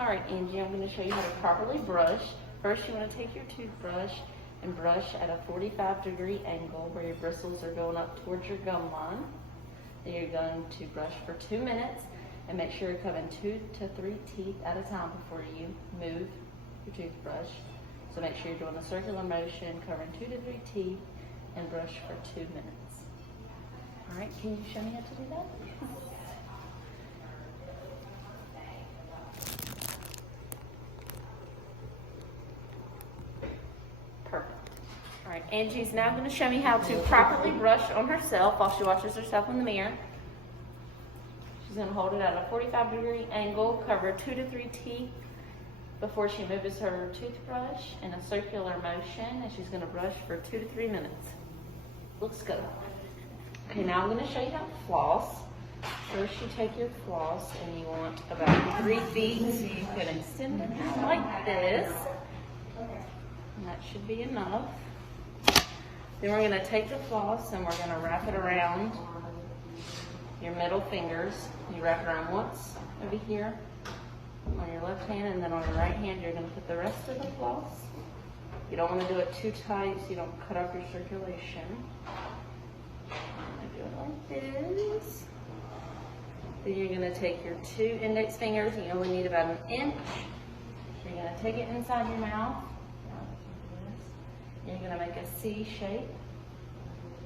All right, Angie, I'm going to show you how to properly brush. First, you want to take your toothbrush and brush at a 45-degree angle where your bristles are going up towards your gum line. Then you're going to brush for 2 minutes and make sure you're covering 2 to 3 teeth at a time before you move your toothbrush. So make sure you're doing a circular motion, covering 2 to 3 teeth, and brush for 2 minutes. All right, can you show me how to do that? Perfect. All right, Angie's now going to show me how to properly brush on herself while she watches herself in the mirror. She's going to hold it at a 45-degree angle, cover 2 to 3 teeth before she moves her toothbrush in a circular motion, and she's going to brush for 2 to 3 minutes. Looks good. Okay, now I'm going to show you how to floss. First, you take your floss and you want about 3 feet, so you can extend it out like this. And that should be enough. Then we're going to take the floss and we're going to wrap it around your middle fingers. You wrap it around once over here on your left hand, and then on your right hand you're going to put the rest of the floss. You don't want to do it too tight so you don't cut off your circulation. Do it like this. Then you're going to take your 2 index fingers, and you only need about 1 inch. You're going to take it inside your mouth. You're going to make a C shape.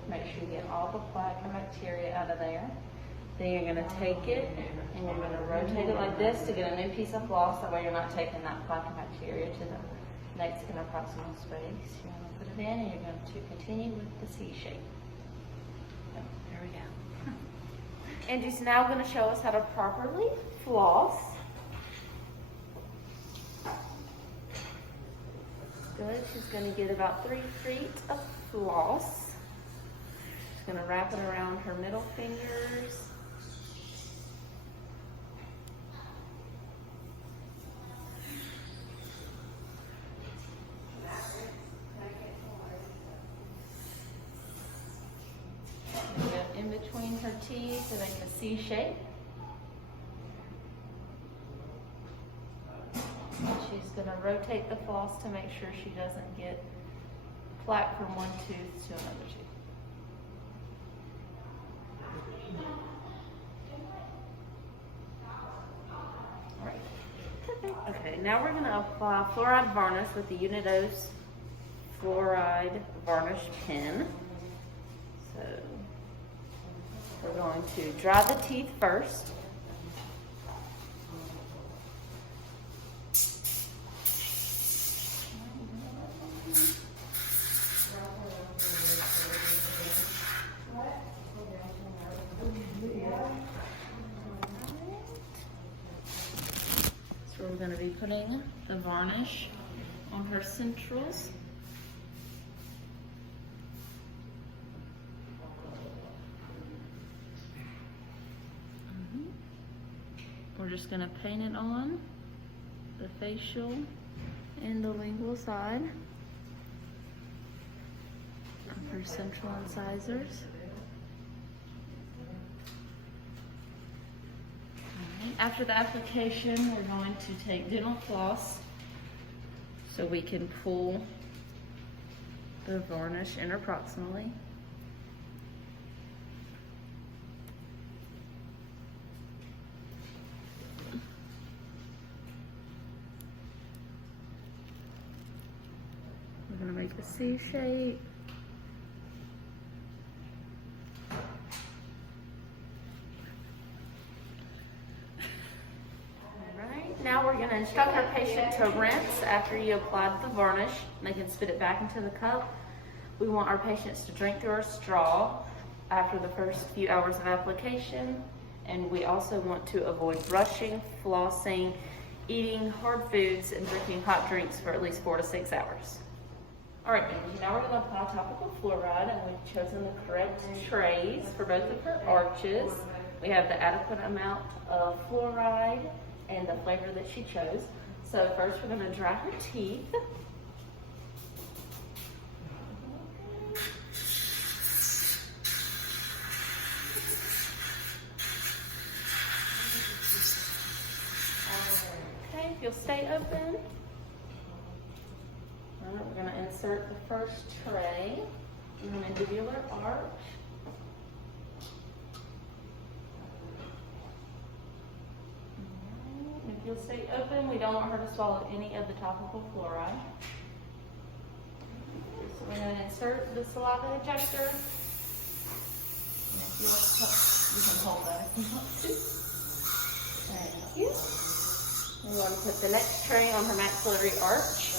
Make sure you get all the plaque and bacteria out of there. Then you're going to take it and you're going to rotate it like this to get a new piece of floss. That way you're not taking that plaque and bacteria to the next interproximal space. You're going to put it in and you're going to continue with the C shape. There we go. Angie's now going to show us how to properly floss. Good. She's going to get about 3 feet of floss. She's going to wrap it around her middle fingers. Get in between her teeth to make a C shape. She's going to rotate the floss to make sure she doesn't get plaque from one tooth to another tooth. All right. Okay, now we're going to apply fluoride varnish with the Unidose Fluoride Varnish Pen. So we're going to dry the teeth first. So we're going to be putting the varnish on her centrals. We're just going to paint it on the facial and the lingual side of her central incisors. After the application, we're going to take dental floss so we can pull the varnish interproximally. We're going to make a C shape. Now we're going to instruct our patient to rinse after you applied the varnish. They can spit it back into the cup. We want our patients to drink through our straw after the first few hours of application. And we also want to avoid brushing, flossing, eating hard foods, and drinking hot drinks for at least 4 to 6 hours. All right, Angie, now we're going to apply topical fluoride, and we've chosen the correct trays for both of her arches. We have the adequate amount of fluoride and the flavor that she chose. So first we're going to dry her teeth. Okay, you'll stay open. All right, we're gonna insert the first tray in an mandibular arch. If you'll stay open, we don't want her to swallow any of the topical fluoride. So we're going to insert the saliva ejector. And if you can hold that if you want to. Thank you. We want to put the next tray on her maxillary arch.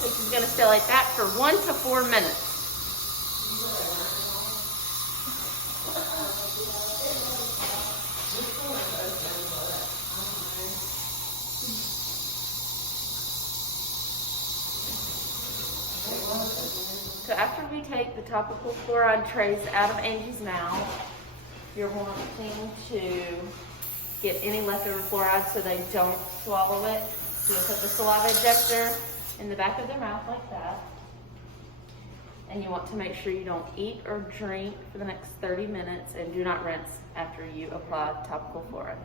So she's going to stay like that for 1 to 4 minutes. So after we take the topical fluoride trays out of Angie's mouth, you're wanting to get any leftover fluoride so they don't swallow it. So you'll put the saliva ejector in the back of their mouth like that. And you want to make sure you don't eat or drink for the next 30 minutes and do not rinse after you apply topical fluoride.